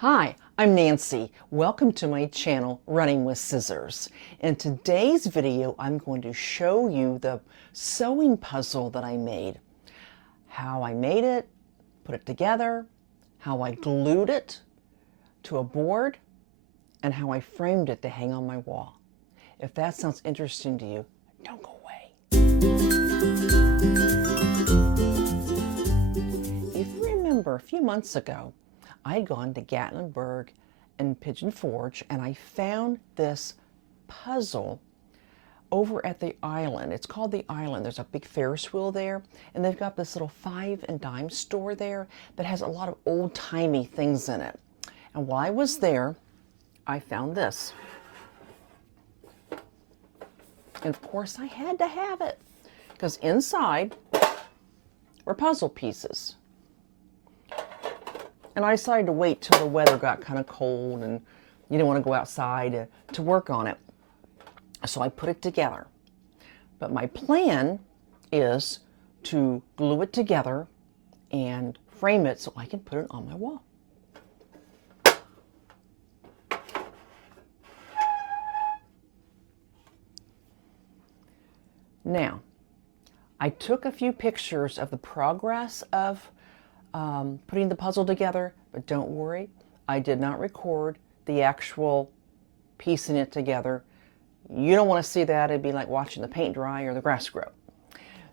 Hi, I'm Nancy. Welcome to my channel, Running with Scissors. In today's video, I'm going to show you the sewing puzzle that I made. How I made it, put it together, how I glued it to a board, and how I framed it to hang on my wall. If that sounds interesting to you, don't go away. If you remember, a few months ago, I had gone to Gatlinburg and Pigeon Forge, and I found this puzzle over at the Island. It's called the Island. There's a big Ferris wheel there, and they've got this little 5 and dime store there that has a lot of old-timey things in it. And while I was there, I found this. And of course, I had to have it, because inside were puzzle pieces. And I decided to wait till the weather got kind of cold and you didn't want to go outside to work on it. So I put it together. But my plan is to glue it together and frame it so I can put it on my wall. Now, I took a few pictures of the progress of putting the puzzle together, but don't worry, I did not record the actual piecing it together. You don't want to see that. It'd be like watching the paint dry or the grass grow.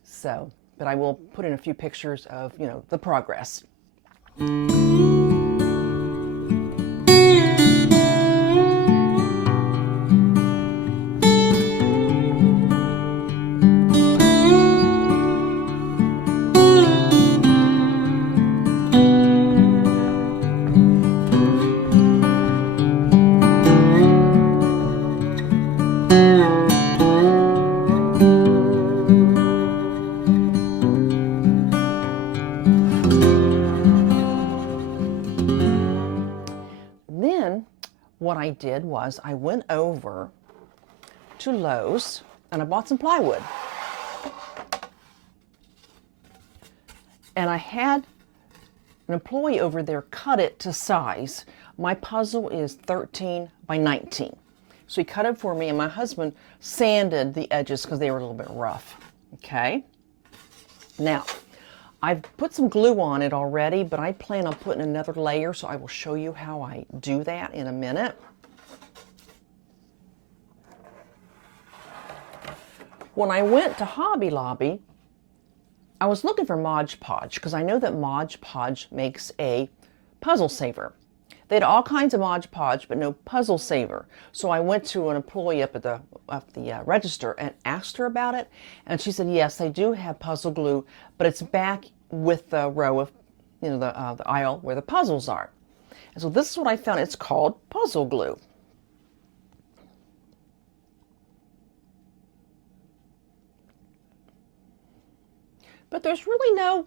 So, but I will put in a few pictures of, the progress. Then what I did was I went over to Lowe's and I bought some plywood. And I had an employee over there cut it to size. My puzzle is 13 by 19. So he cut it for me, and my husband sanded the edges because they were a little bit rough. Okay? Now, I've put some glue on it already, but I plan on putting another layer, so I will show you how I do that in a minute. When I went to Hobby Lobby, I was looking for Mod Podge because I know that Mod Podge makes a puzzle saver. They had all kinds of Mod Podge, but no puzzle saver. So I went to an employee up at the register and asked her about it, and she said, yes, they do have puzzle glue, but it's back with the row of, the aisle where the puzzles are. And so this is what I found. It's called puzzle glue. But there's really no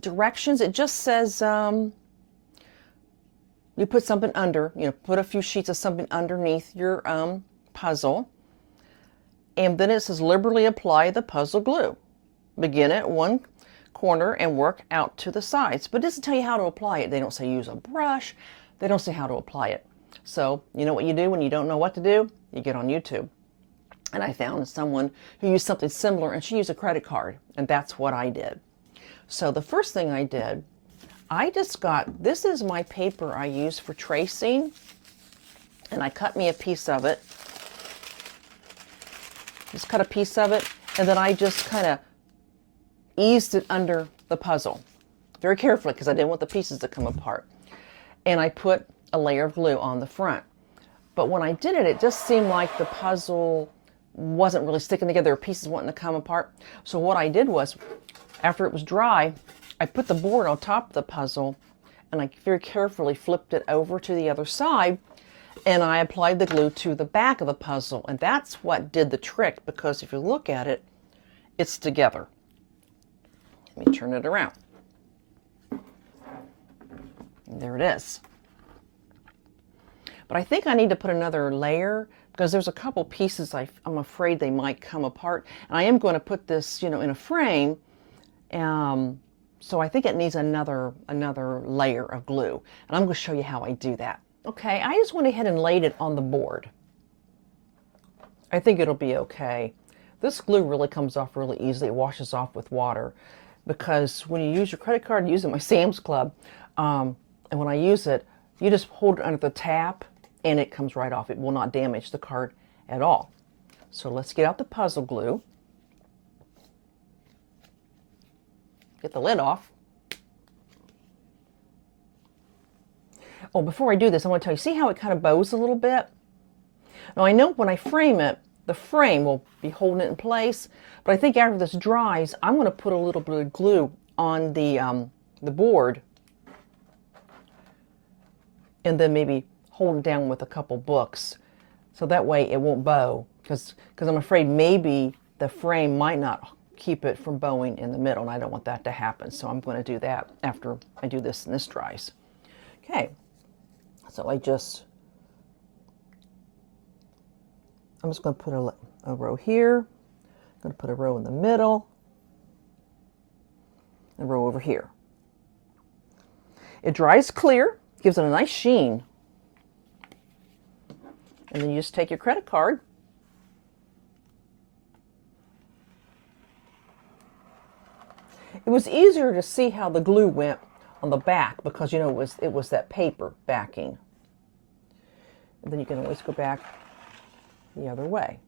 directions. It just says you put something under, put a few sheets of something underneath your puzzle. And then it says liberally apply the puzzle glue. Begin at one corner and work out to the sides. But it doesn't tell you how to apply it. They don't say use a brush. They don't say how to apply it. So you know what you do when you don't know what to do? You get on YouTube. And I found someone who used something similar, and she used a credit card, and that's what I did. So the first thing I did, I just got, this is my paper I use for tracing, and I cut me a piece of it. Just cut a piece of it, and then I just kind of eased it under the puzzle very carefully because I didn't want the pieces to come apart. And I put a layer of glue on the front. But when I did it, it just seemed like the puzzle wasn't really sticking together. There were pieces wanting to come apart. So what I did was, after it was dry, I put the board on top of the puzzle, and I very carefully flipped it over to the other side, and I applied the glue to the back of the puzzle. And that's what did the trick, because if you look at it, it's together. Let me turn it around. And there it is. But I think I need to put another layer because there's a couple pieces I'm afraid they might come apart. And I am going to put this, in a frame So I think it needs another layer of glue. And I'm going to show you how I do that. Okay, I just went ahead and laid it on the board. I think it'll be okay. This glue really comes off really easily. It washes off with water because when you use your credit card, I use it at my Sam's Club, and when I use it, you just hold it under the tap and it comes right off. It will not damage the card at all. So let's get out the puzzle glue. Get the lid off. Oh, before I do this, I want to tell you, see how it kind of bows a little bit? Now I know when I frame it, the frame will be holding it in place, but I think after this dries, I'm going to put a little bit of glue on the board and then maybe hold it down with a couple books. So that way it won't bow, because I'm afraid maybe the frame might not keep it from bowing in the middle, and I don't want that to happen. So I'm going to do that after I do this and this dries. Okay, so I'm just going to put a row here. I'm going to put a row in the middle, and a row over here. It dries clear, gives it a nice sheen. And then you just take your credit card. It was easier to see how the glue went on the back because, you know, it was that paper backing. And then you can always go back the other way.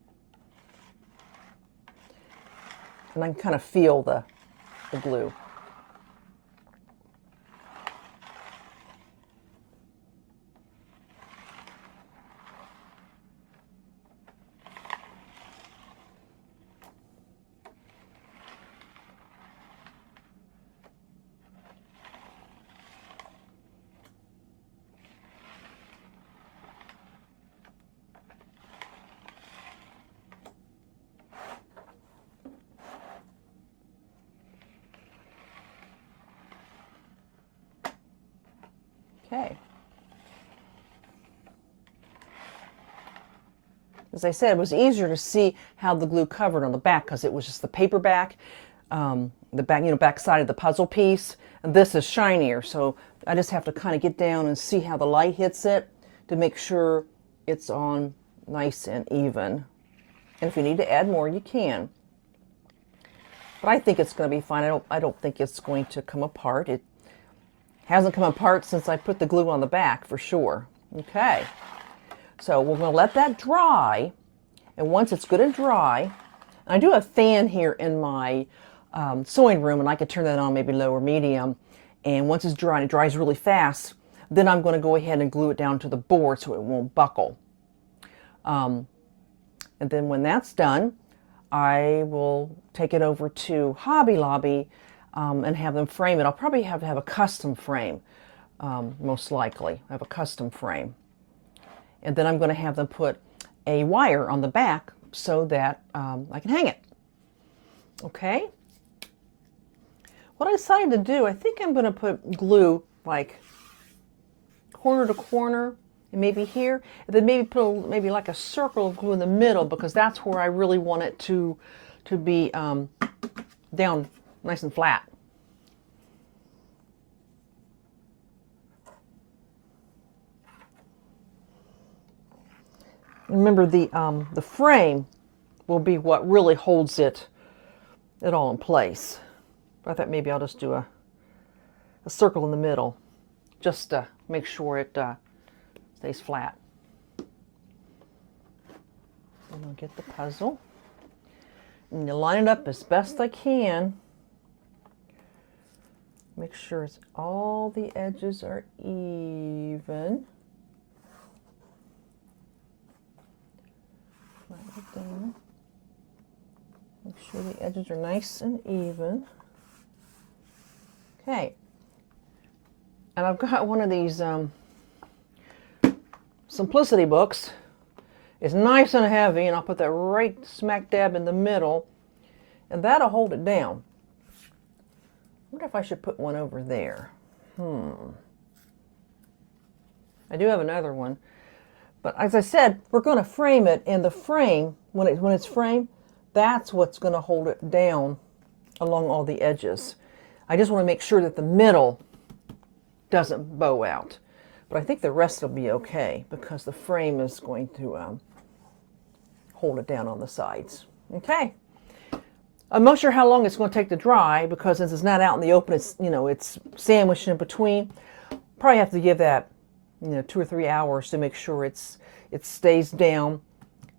And I can kind of feel the glue. Okay. As I said, it was easier to see how the glue covered on the back because it was just the paper back, the back, back side of the puzzle piece. And this is shinier, so I just have to kind of get down and see how the light hits it to make sure it's on nice and even. And if you need to add more, you can. But I think it's going to be fine. I don't think it's going to come apart. It hasn't come apart since I put the glue on the back, for sure. Okay, so we're going to let that dry, and once it's good and dry, I do have a fan here in my sewing room, and I could turn that on maybe low or medium, and once it's dry, and it dries really fast, then I'm going to go ahead and glue it down to the board so it won't buckle. And then when that's done, I will take it over to Hobby Lobby and have them frame it. I'll probably have to have a custom frame, most likely. I have a custom frame. And then I'm going to have them put a wire on the back so that I can hang it. Okay? What I decided to do, I think I'm going to put glue like corner to corner, and maybe here, and then maybe put maybe like a circle of glue in the middle, because that's where I really want it to be down nice and flat. Remember, the frame will be what really holds it all in place. I thought maybe I'll just do a circle in the middle, just to make sure it stays flat. And I'll get the puzzle. And you line it up as best I can. Make sure all the edges are even. Flatten it down. Make sure the edges are nice and even. Okay. And I've got one of these Simplicity books. It's nice and heavy, and I'll put that right smack dab in the middle, and that'll hold it down. I wonder if I should put one over there. I do have another one, but as I said, we're going to frame it, and the frame, when it's framed, that's what's going to hold it down along all the edges. I just want to make sure that the middle doesn't bow out. But I think the rest will be okay because the frame is going to hold it down on the sides. Okay. I'm not sure how long it's going to take to dry because since it's not out in the open, it's, you know, it's sandwiched in between. Probably have to give that, you know, 2 or 3 hours to make sure it stays down.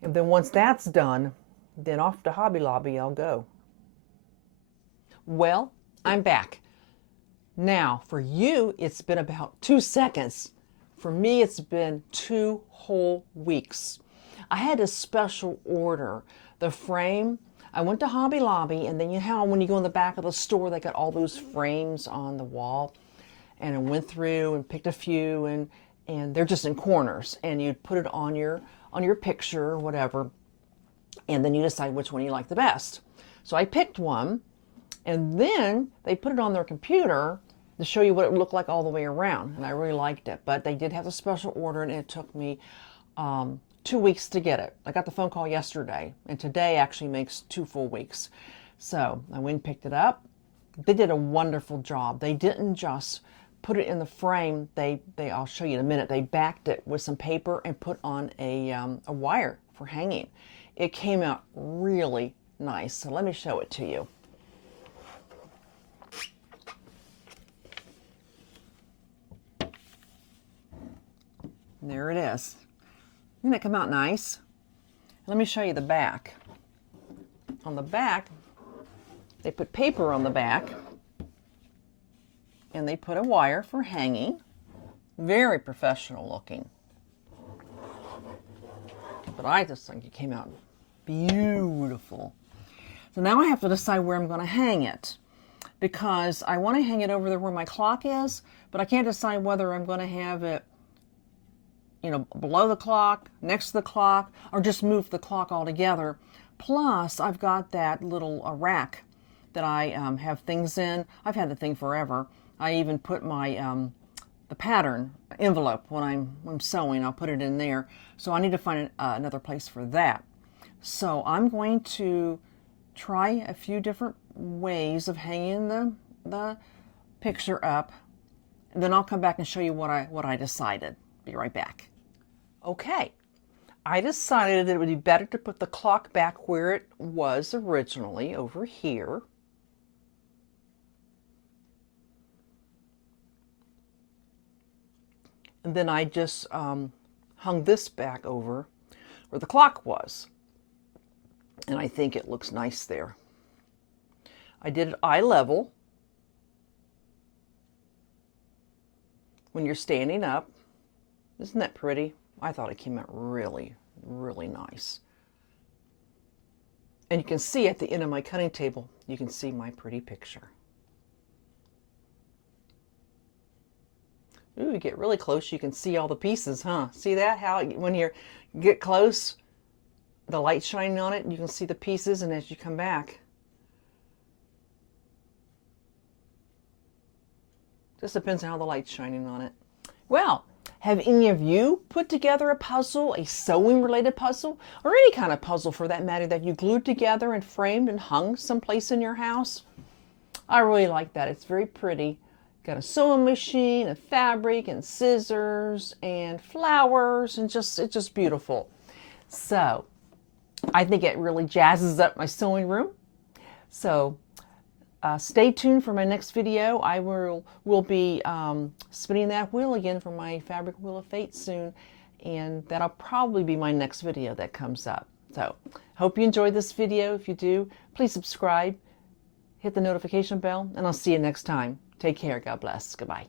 And then once that's done, then off to Hobby Lobby I'll go. Well, I'm back. Now, for you, it's been about 2 seconds. For me, it's been 2 whole weeks. I had to special order the frame. I went to Hobby Lobby, and then you know how when you go in the back of the store, they got all those frames on the wall. And I went through and picked a few, and they're just in corners. And you'd put it on your picture or whatever, and then you decide which one you like the best. So I picked one, and then they put it on their computer to show you what it looked like all the way around, and I really liked it. But they did have a special order, and it took me 2 weeks to get it. I got the phone call yesterday, and today actually makes 2 full weeks. So I went and picked it up. They did a wonderful job. They didn't just put it in the frame. I'll show you in a minute. They backed it with some paper and put on a wire for hanging. It came out really nice. So let me show it to you. There it is. Didn't it come out nice? Let me show you the back. On the back, they put paper on the back, and they put a wire for hanging. Very professional looking. But I just think it came out beautiful. So now I have to decide where I'm going to hang it, because I want to hang it over there where my clock is, but I can't decide whether I'm going to have it, you know, below the clock, next to the clock, or just move the clock altogether. Plus, I've got that little rack that I have things in. I've had the thing forever. I even put my the pattern envelope when I'm sewing. I'll put it in there. So I need to find another place for that. So I'm going to try a few different ways of hanging the picture up. And then I'll come back and show you what I decided. Be right back. Okay, I decided that it would be better to put the clock back where it was originally, over here. And then I just hung this back over where the clock was. And I think it looks nice there. I did it eye level when you're standing up. Isn't that pretty? I thought it came out really, really nice. And you can see at the end of my cutting table, you can see my pretty picture. Ooh, you get really close, you can see all the pieces, huh? See that? How when you get close, the light shining on it, you can see the pieces, and as you come back, just depends on how the light's shining on it. Well, have any of you put together a puzzle, a sewing related puzzle, or any kind of puzzle for that matter that you glued together and framed and hung someplace in your house? I really like that. It's very pretty. Got a sewing machine, a fabric, and scissors, and flowers, and it's just beautiful. So I think it really jazzes up my sewing room. So stay tuned for my next video. I will be spinning that wheel again for my Fabric Wheel of Fate soon, and that'll probably be my next video that comes up. So hope you enjoyed this video. If you do, please subscribe, hit the notification bell, and I'll see you next time. Take care. God bless. Goodbye.